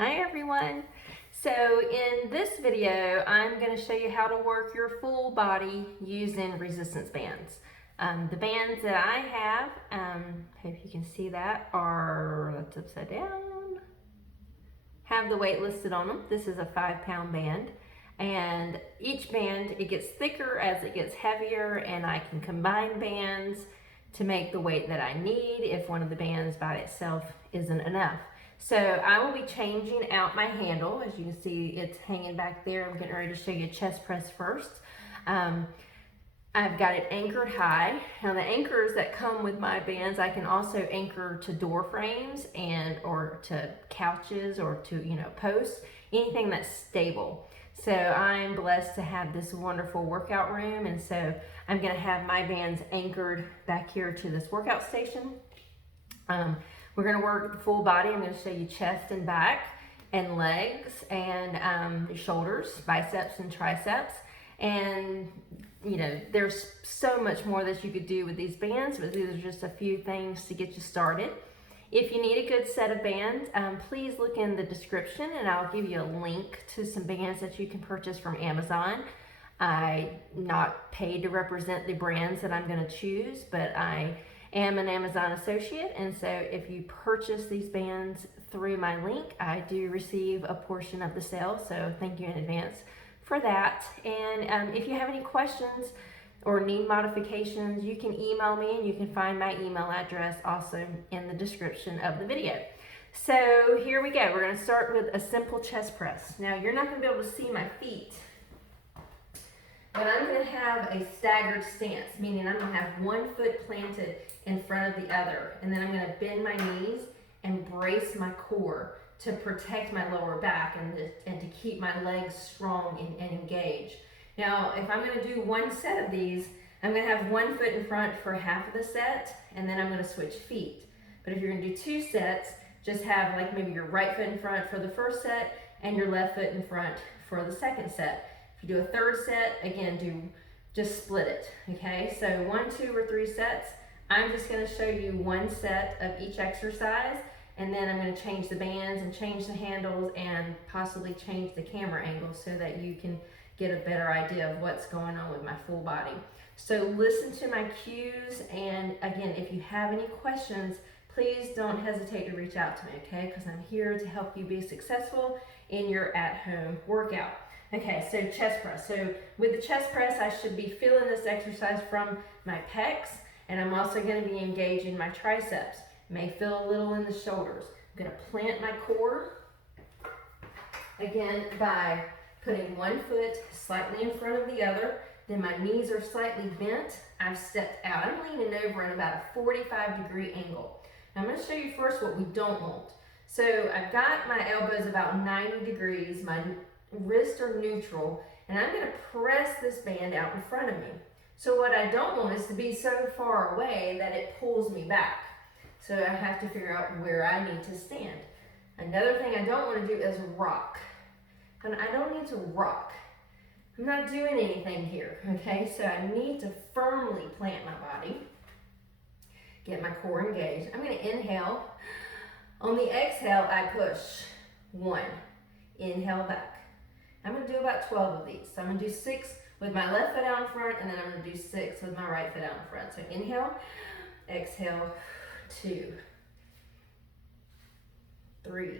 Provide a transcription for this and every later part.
Hi everyone. So in this video, I'm going to show you how to work your full body using resistance bands. The bands that I have, hope you can see that, are, that's upside down, have the weight listed on them. This is a 5-pound band. And each band, it gets thicker as it gets heavier, and I can combine bands to make the weight that I need if one of the bands by itself isn't enough. So I will be changing out my handle. As you can see, it's hanging back there. I'm getting ready to show you a chest press first. I've got it anchored high. Now the anchors that come with my bands, I can also anchor to door frames or to couches or to posts, anything that's stable. So I'm blessed to have this wonderful workout room, and so I'm going to have my bands anchored back here to this workout station. We're going to work the full body. I'm going to show you chest and back and legs and shoulders, biceps and triceps. And there's so much more that you could do with these bands, but these are just a few things to get you started. If you need a good set of bands, please look in the description and I'll give you a link to some bands that you can purchase from Amazon. I'm not paid to represent the brands that I'm going to choose, but I am an Amazon associate, and so if you purchase these bands through my link, I do receive a portion of the sale, so thank you in advance for that. And if you have any questions or need modifications, you can email me, and you can find my email address also in the description of the video. So here we go. We're going to start with a simple chest press. Now you're not going to be able to see my feet, but I'm going to have a staggered stance, meaning I'm going to have one foot planted in front of the other, and then I'm going to bend my knees and brace my core to protect my lower back and to keep my legs strong and engaged. Now, if I'm going to do one set of these, I'm going to have one foot in front for half of the set, and then I'm going to switch feet. But if you're going to do 2 sets, just have like maybe your right foot in front for the first set and your left foot in front for the second set. If you do a third set, again, just split it, okay? So 1, 2, or 3 sets. I'm just going to show you one set of each exercise, and then I'm going to change the bands and change the handles and possibly change the camera angle so that you can get a better idea of what's going on with my full body. So listen to my cues, and again, if you have any questions, please don't hesitate to reach out to me, okay? Because I'm here to help you be successful in your at-home workout. Okay, so chest press. So with the chest press, I should be feeling this exercise from my pecs, and I'm also going to be engaging my triceps. May feel a little in the shoulders. I'm going to plant my core, again, by putting one foot slightly in front of the other. Then my knees are slightly bent. I've stepped out. I'm leaning over in about a 45-degree angle. Now I'm going to show you first what we don't want. So I've got my elbows about 90 degrees. My wrists are neutral, and I'm going to press this band out in front of me. So what I don't want is to be so far away that it pulls me back. So I have to figure out where I need to stand. Another thing I don't want to do is rock. And I don't need to rock. I'm not doing anything here, okay? So I need to firmly plant my body, get my core engaged. I'm going to inhale. On the exhale, I push. 1. Inhale back. I'm going to do about 12 of these. So I'm going to do 6 with my left foot out in front, and then I'm going to do 6 with my right foot out in front. So inhale, exhale, 2, 3,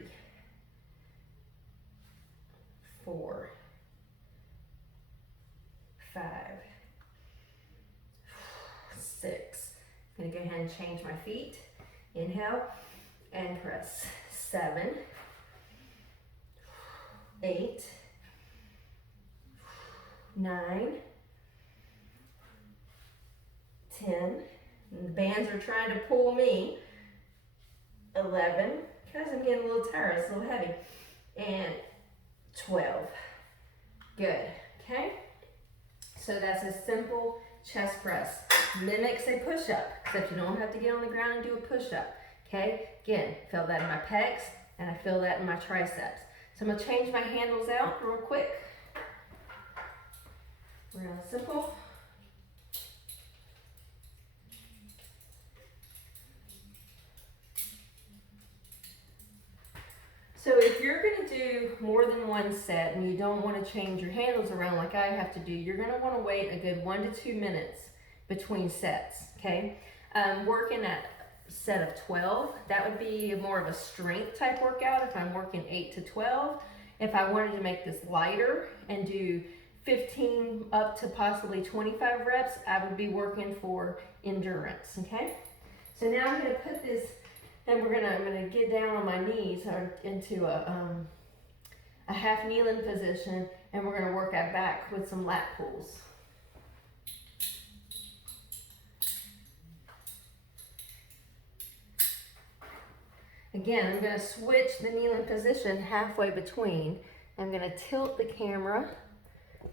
4, 5, 6. I'm going to go ahead and change my feet. Inhale and press. 7, 8, 9, 10. And the bands are trying to pull me. 11. Guys, I'm getting a little tired. It's a little heavy. And 12. Good. Okay? So that's a simple chest press. Mimics a push-up, except you don't have to get on the ground and do a push-up. Okay? Again, feel that in my pecs, and I feel that in my triceps. So I'm going to change my handles out real quick. Real simple. So if you're gonna do more than one set and you don't wanna change your handles around like I have to do, you're gonna wanna wait a good 1 to 2 minutes between sets, okay? Working at set of 12, that would be more of a strength type workout if I'm working 8 to 12. If I wanted to make this lighter and do 15 up to possibly 25 reps, I would be working for endurance, okay? So now I'm gonna put this, and I'm gonna get down on my knees or into a half kneeling position, and we're gonna work our back with some lat pulls. Again, I'm gonna switch the kneeling position halfway between. I'm gonna tilt the camera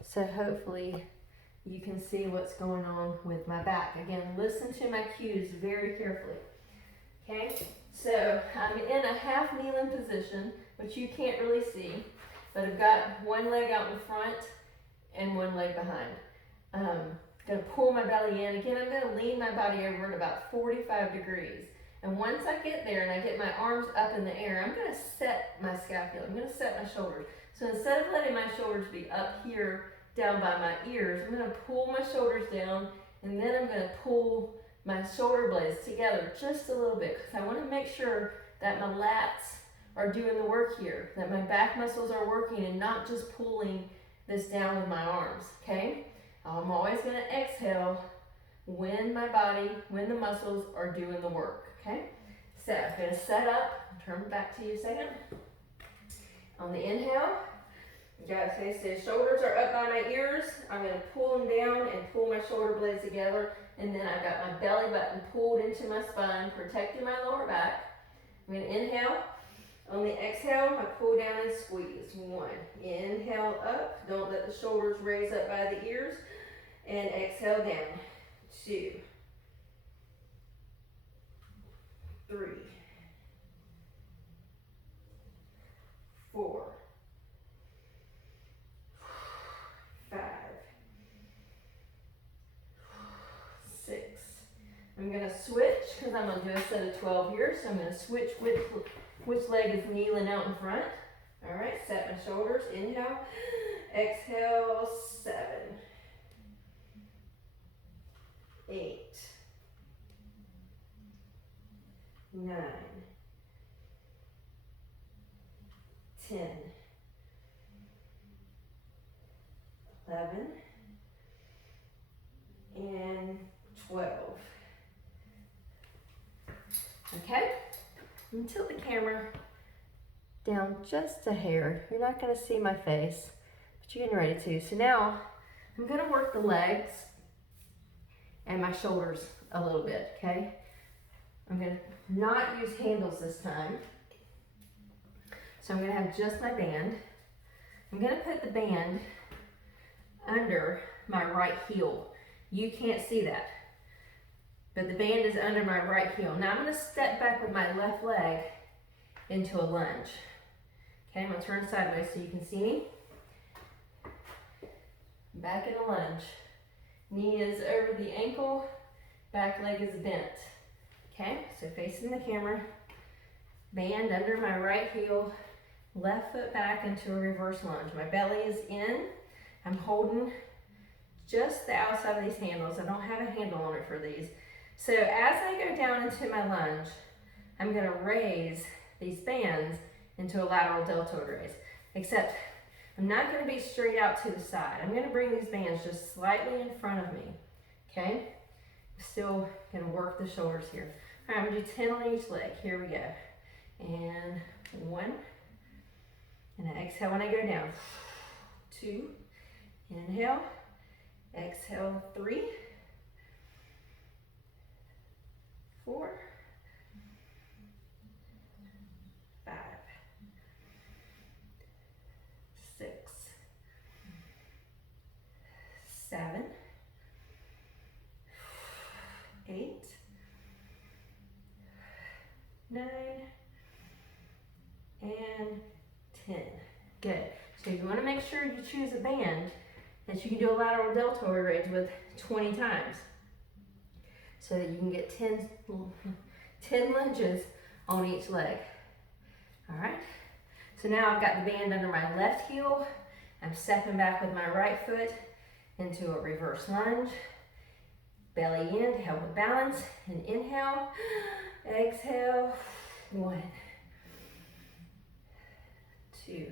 so hopefully you can see what's going on with my back. Again, listen to my cues very carefully. Okay, so I'm in a half kneeling position, which you can't really see, but I've got one leg out in front and one leg behind. Gonna pull my belly in. Again, I'm gonna lean my body over at about 45 degrees. And once I get there and I get my arms up in the air, I'm gonna set my scapula. I'm gonna set my shoulders. So instead of letting my shoulders be up here, down by my ears, I'm gonna pull my shoulders down, and then I'm gonna pull my shoulder blades together just a little bit, because I wanna make sure that my lats are doing the work here, that my back muscles are working and not just pulling this down with my arms, okay? I'm always gonna exhale when the muscles are doing the work, okay? So I'm gonna set up, turn back to you a second. On the inhale, okay, so shoulders are up by my ears. I'm gonna pull them down and pull my shoulder blades together, and then I've got my belly button pulled into my spine, protecting my lower back. I'm gonna inhale. On the exhale, I pull down and squeeze. 1, inhale up, don't let the shoulders raise up by the ears, and exhale down. 2, 3, 4, 5, 6. I'm going to switch because I'm going to do a set of 12 here. So I'm going to switch which leg is kneeling out in front. All right, set my shoulders. Inhale, exhale, 7, 8, 9, 10, 11, and 12. Okay, and tilt the camera down just a hair. You're not going to see my face, but you're getting ready to. So now I'm going to work the legs and my shoulders a little bit, okay? I'm going to not use handles this time. So I'm going to have just my band. I'm going to put the band under my right heel. You can't see that, but the band is under my right heel. Now I'm going to step back with my left leg into a lunge. Okay, I'm going to turn sideways so you can see me. Back in a lunge. Knee is over the ankle, back leg is bent. Okay, so facing the camera, band under my right heel, left foot back into a reverse lunge. My belly is in. I'm holding just the outside of these handles. I don't have a handle on it for these. So as I go down into my lunge, I'm going to raise these bands into a lateral deltoid raise. Except I'm not going to be straight out to the side. I'm going to bring these bands just slightly in front of me. Okay? Still going to work the shoulders here. All right, I'm going to do 10 on each leg. Here we go. And 1. And I exhale when I go down. 2. Inhale. Exhale. 3. 4. 5. 6. 7. 8. 9. And 10. Good. So you want to make sure you choose a band that you can do a lateral deltoid raise with 20 times, so that you can get 10 lunges on each leg. All right. So now I've got the band under my left heel. I'm stepping back with my right foot into a reverse lunge. Belly in to help with balance. And inhale, exhale. 1, 2, 3, 4,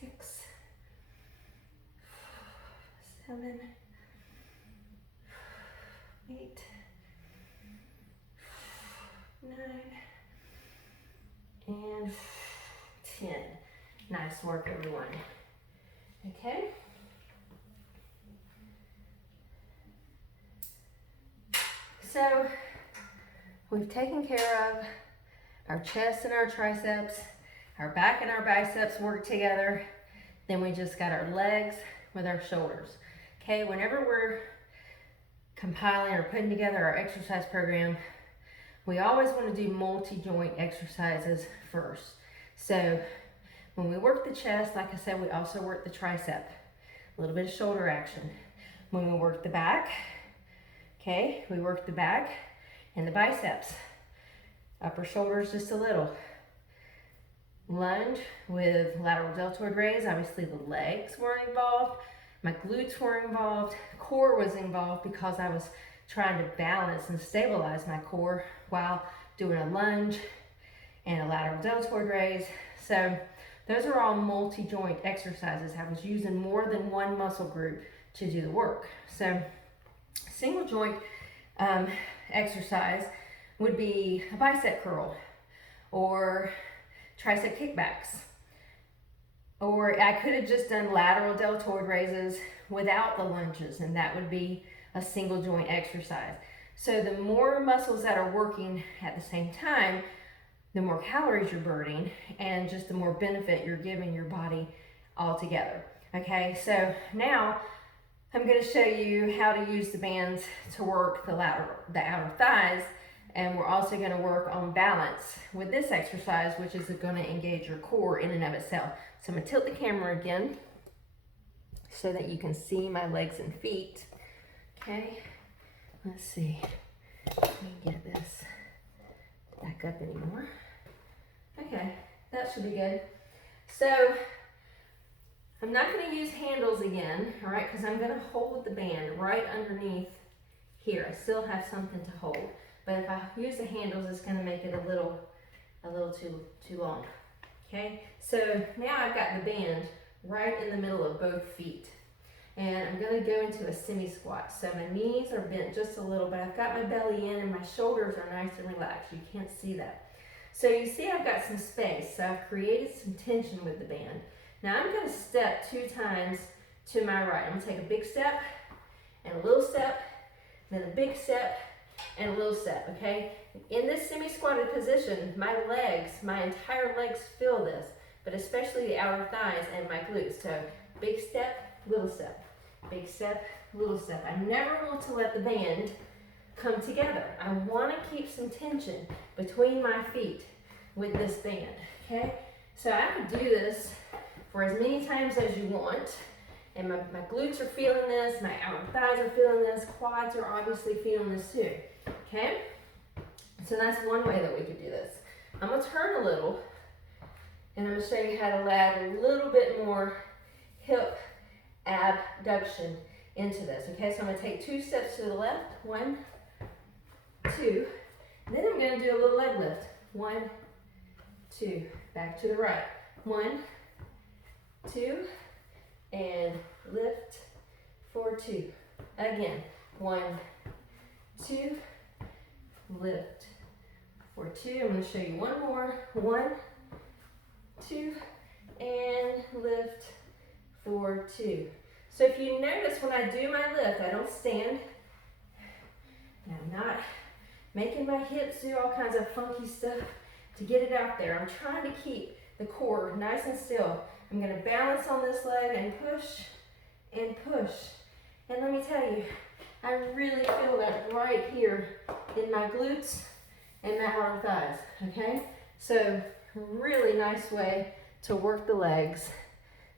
5, 6, 7, 8, 9, and 10. Nice work, everyone. Okay. So we've taken care of our chest and our triceps, our back and our biceps work together. Then we just got our legs with our shoulders. Okay, whenever we're compiling or putting together our exercise program, we always want to do multi-joint exercises first. So when we work the chest, like I said, we also work the tricep, a little bit of shoulder action. When we work the back, okay, we work the back and the biceps, upper shoulders just a little. Lunge with lateral deltoid raise. Obviously the legs were involved, my glutes were involved, core was involved because I was trying to balance and stabilize my core while doing a lunge and a lateral deltoid raise. So those are all multi-joint exercises. I was using more than one muscle group to do the work. So single joint exercise would be a bicep curl or tricep kickbacks. Or I could have just done lateral deltoid raises without the lunges, and that would be a single joint exercise. So the more muscles that are working at the same time, the more calories you're burning and just the more benefit you're giving your body altogether. Okay, so now I'm going to show you how to use the bands to work the outer thighs, and we're also going to work on balance with this exercise, which is going to engage your core in and of itself. So I'm going to tilt the camera again so that you can see my legs and feet. Okay, let's see. Let me get this back up anymore. Okay, that should be good. So I'm not going to use handles again, all right, because I'm going to hold the band right underneath here. I still have something to hold, but if I use the handles, it's going to make it a little too long. Okay, so now I've got the band right in the middle of both feet. And I'm going to go into a semi-squat. So my knees are bent just a little, but I've got my belly in and my shoulders are nice and relaxed. You can't see that. So you see I've got some space. So I've created some tension with the band. Now I'm going to step 2 times to my right. I'm going to take a big step and a little step, then a big step and a little step, okay? In this semi-squatted position, my entire legs feel this, but especially the outer thighs and my glutes. So big step, little step, big step, little step. I never want to let the band come together. I want to keep some tension between my feet with this band, okay? So I could do this for as many times as you want, and my glutes are feeling this, my outer thighs are feeling this, quads are obviously feeling this too, okay? So that's one way that we could do this. I'm going to turn a little, and I'm going to show you how to add a little bit more hip abduction into this. Okay, so I'm going to take 2 steps to the left. 1, 2. And then I'm going to do a little leg lift. 1, 2. Back to the right. 1, 2. And lift for 2. Again. 1, 2. Lift for 2. I'm going to show you one more. 1, 2. And lift for 2. So if you notice when I do my lift, I don't stand. And I'm not making my hips do all kinds of funky stuff to get it out there. I'm trying to keep the core nice and still. I'm going to balance on this leg and push and push. And let me tell you, I really feel that right here in my glutes and my outer thighs, okay? So really nice way to work the legs,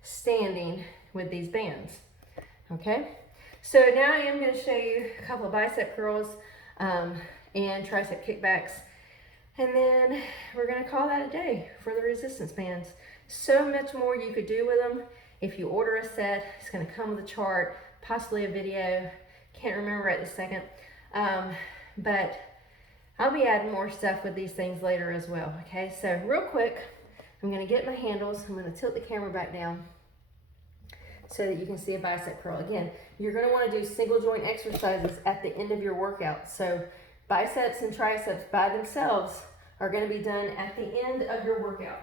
standing with these bands. Okay, so now I am going to show you a couple of bicep curls and tricep kickbacks, and then we're going to call that a day for the resistance bands. So much more you could do with them. If you order a set, it's going to come with a chart, possibly a video. Can't remember right this second, but I'll be adding more stuff with these things later as well. Okay, so real quick, I'm going to get my handles. I'm going to tilt the camera back down so that you can see a bicep curl. Again, you're going to want to do single joint exercises at the end of your workout. So biceps and triceps by themselves are going to be done at the end of your workout.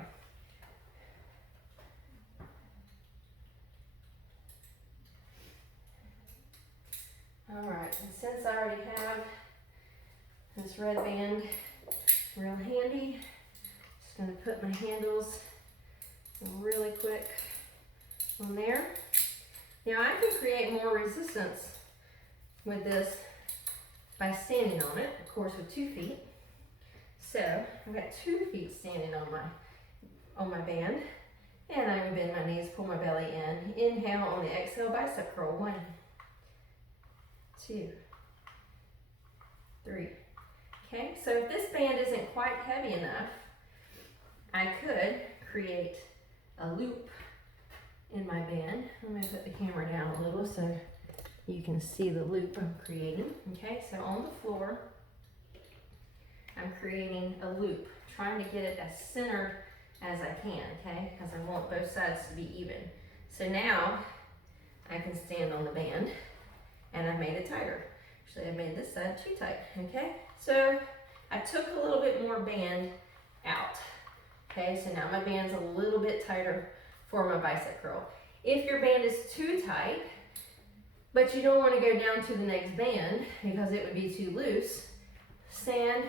All right, and since I already have this red band real handy, just going to put my handles really quick on there. Now I can create more resistance with this by standing on it, of course with 2 feet. So I've got 2 feet standing on my band, and I'm going to bend my knees, pull my belly in. Inhale on the exhale, bicep curl. 1, 2, 3. Okay, so if this band isn't quite heavy enough, I could create a loop in my band. I'm going to put the camera down a little so you can see the loop I'm creating. Okay, so on the floor, I'm creating a loop, trying to get it as centered as I can, okay, because I want both sides to be even. So now I can stand on the band, and I've made it tighter. Actually, I made this side too tight, okay? So I took a little bit more band out, okay? So now my band's a little bit tighter for my bicep curl. If your band is too tight, but you don't want to go down to the next band because it would be too loose, stand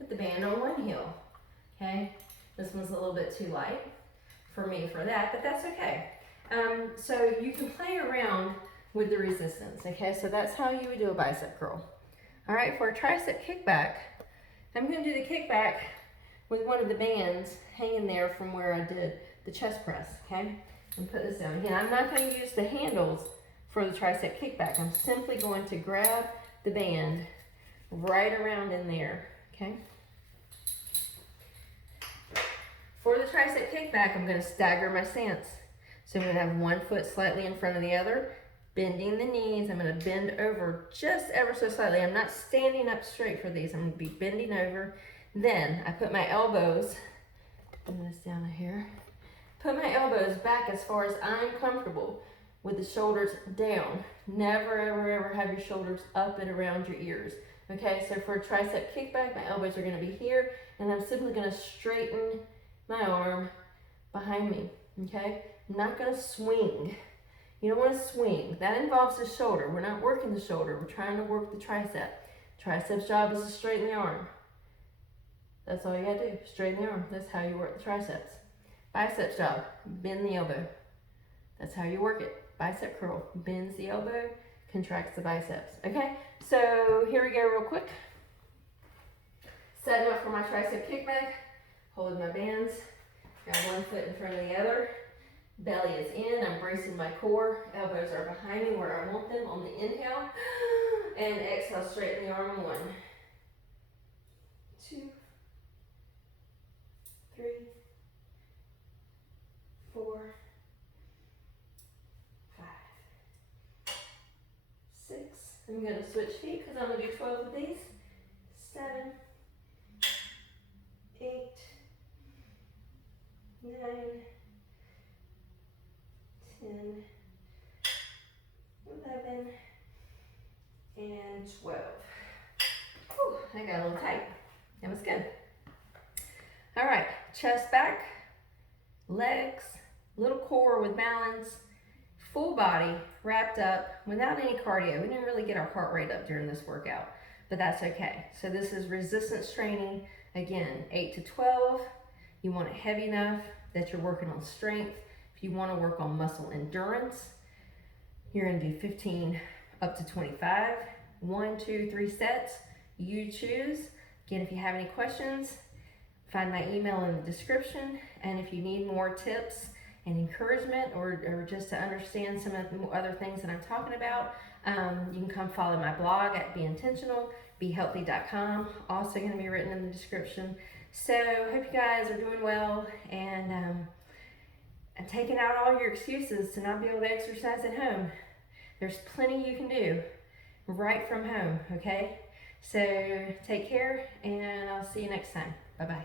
with the band on one heel, okay? This one's a little bit too light for me for that, but that's okay. So you can play around with the resistance, okay? So that's how you would do a bicep curl. All right, for a tricep kickback, I'm going to do the kickback with one of the bands hanging there from where I did the chest press, okay? And put this down. Again, I'm not going to use the handles for the tricep kickback. I'm simply going to grab the band right around in there, okay? For the tricep kickback, I'm going to stagger my stance. So I'm going to have one foot slightly in front of the other, bending the knees. I'm going to bend over just ever so slightly. I'm not standing up straight for these. I'm going to be bending over. Then I put my elbows, put this down here, put my elbows back as far as I'm comfortable with the shoulders down. Never, ever, ever have your shoulders up and around your ears. Okay, so for a tricep kickback, my elbows are going to be here, and I'm simply going to straighten my arm behind me. Okay, I'm not going to swing. You don't want to swing. That involves the shoulder. We're not working the shoulder. We're trying to work the tricep. Tricep's job is to straighten the arm. That's all you got to do. Straighten the arm. That's how you work the triceps. Biceps job, bend the elbow. That's how you work it. Bicep curl, bends the elbow, contracts the biceps. Okay, so here we go real quick. Setting up for my tricep kickback. Hold my bands. Got one foot in front of the other. Belly is in. I'm bracing my core. Elbows are behind me where I want them on the inhale. And exhale, straighten the arm. 1, 2, 3, 4, 5, 6. I'm going to switch feet because I'm going to do 12 of these. 7, 8, 9, 10, 11, and 12. Whew, I got a little tight. That was good. All right, chest back, legs, little core with balance, full body wrapped up without any cardio. We didn't really get our heart rate up during this workout, but that's okay. So this is resistance training. Again, 8 to 12. You want it heavy enough that you're working on strength. If you want to work on muscle endurance, you're going to do 15 up to 25. 1, 2, 3 sets. You choose. Again, if you have any questions, find my email in the description. And if you need more tips and encouragement, or just to understand some of the other things that I'm talking about, you can come follow my blog at Be Intentional, BeHealthy.com. Also going to be written in the description. So hope you guys are doing well and taking out all your excuses to not be able to exercise at home. There's plenty you can do right from home, okay? So take care, and I'll see you next time. Bye-bye.